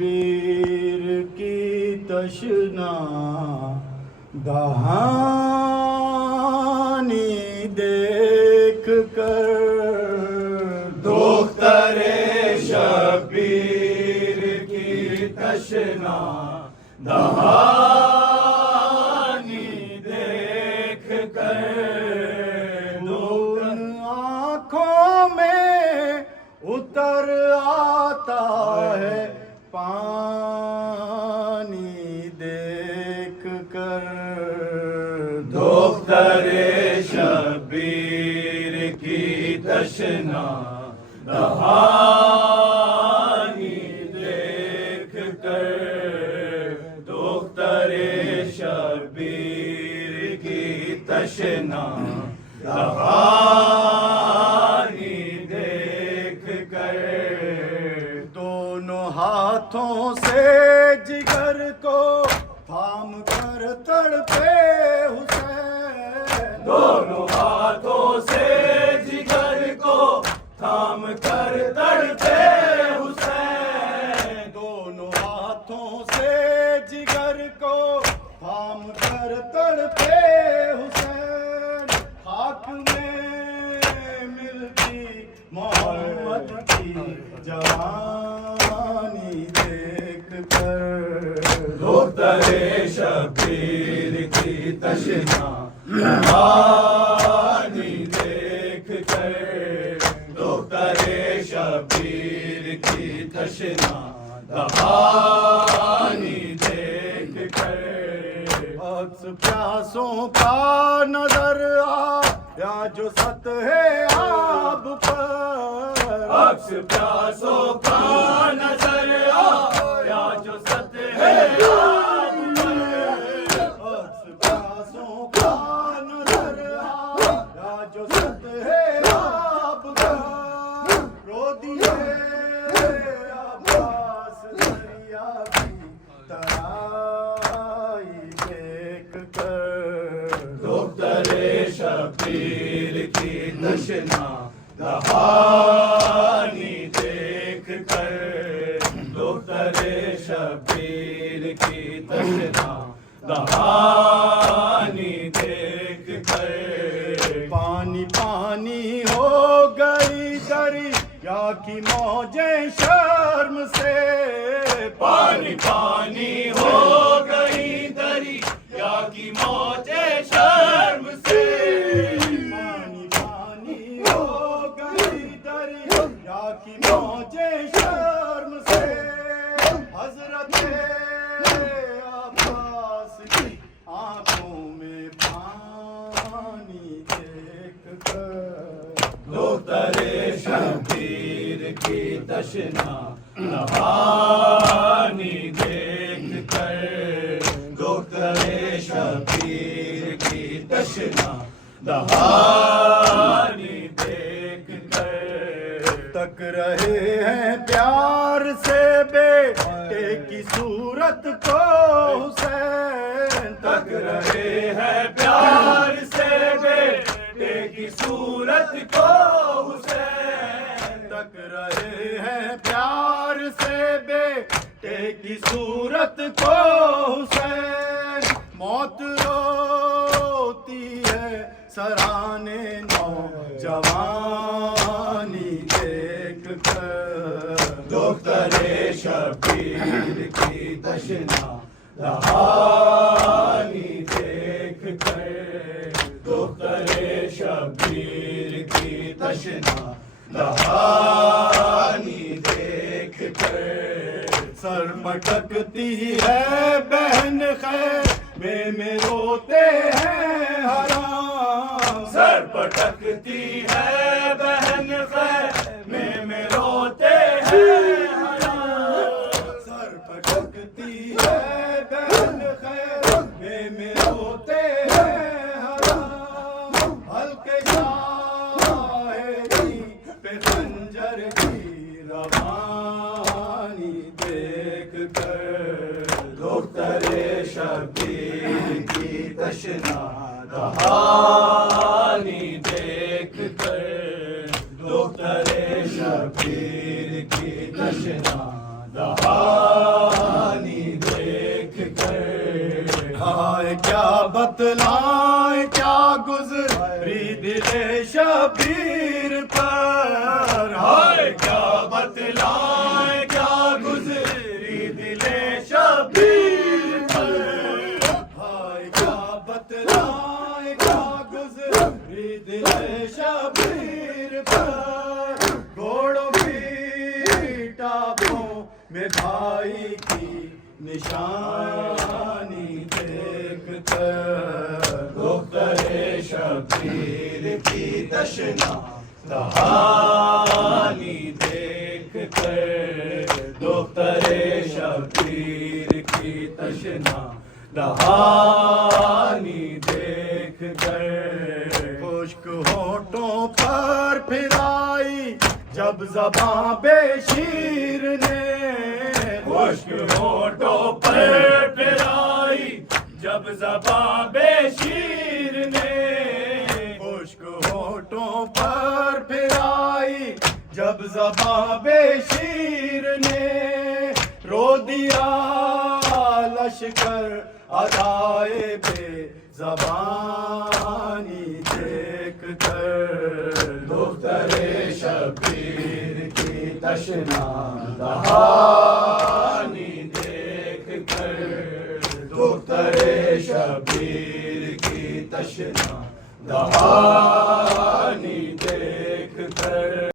شبیر کی تشنا دہانی دیکھ کر دختر شبیر کی تشنا دہانی دیکھ کر ان آنکھوں میں اتر آتا ہے پانی دیکھ کر دختر شبیر کی تشنا دہانی دیکھ کر دختر شبیر کی تشنا دہانی دیکھ کر دونوں ہاتھوں سے جگر کو تھام کر تڑپے حسین دونوں ہاتھوں سے جگر کو تھام کر تڑپے حسین دونوں ہاتھوں سے جگر کو تھام کر تڑپے حسین خاک میں ملتی محمد کی جوانی دیکھ کر دختر شبیر کی تشنا دہانی دیکھ کر دختر شبیر کی تشنا دہانی دیکھ کر عکس پیاسوں کا نظر آیا جو سطح آب پر عکس پیاسوں کا نظر آیا جو سطح آب پر عکس پیاسوں کا نظر آیا جو سطح آب پر رو دیے عباس دریا کی ترائی دیکھ کر دختر شبیر کی تشنا دہانی دیکھ کر دختر شبیر کی تشنا دہانی دیکھ کر پانی پانی ہو گئی دریا کی موجیں شرم سے پانی پانی ہو گئی دریا کی موجیں شرم سے پانی پانی ہو گئی دریا کی موجیں شرم سے حضرت عباس کی آنکھوں میں پانی دیکھ کر دختر شبیر کی تشنا دہانی دیکھ کر دختر شبیر کی تشنا دہانی دیکھ کر تک رہے ہیں پیار سے بیٹے کی صورت کو حسین تک رہے ہیں پیار سے بیٹے کی صورت کو حسین تک رہے ہیں پیار سے بیٹے کی صورت کو حسین موت روتی ہے سرانے نوجوانی دیکھ کر دختر شبیر کی تشنا دہانی دیکھ کر دختر شبیر کی تشنا دہانی دیکھ کر سر پٹکتی ہے بہن خیمے میں روتے ہیں حرام سر پٹکتی ہے بہن خیمے میں روتے ہیں حرام سر پٹکتی ہے بہن خیمے میں روتے ہیں حرام ہلکے شاہدی پہ خنجر کی روانی دیکھ کر دختر شبیر کی تشنا دہانی دیکھ کر دختر شبیر کی تشنا دہانی گھوڑوں کی ٹاپوں میں بھائی کی نشانی دیکھ کر دختر شبیر کی تشنا دہانی دیکھ کر دختر شبیر کی تشنا دہانی دیکھ کر خشک ہونٹوں پر پھرائی جب زباں بے شیر نے خشک ہونٹوں پر پھرائی جب زباں بے شیر نے خشک ہونٹوں پر پھرائی جب زباں بے شیر نے رو دیا لشکر ادائے بے زبانی دیکھ کر دختر شبیر کی تشنا دہانی دیکھ کر دختر شبیر کی تشنا دہانی دیکھ کر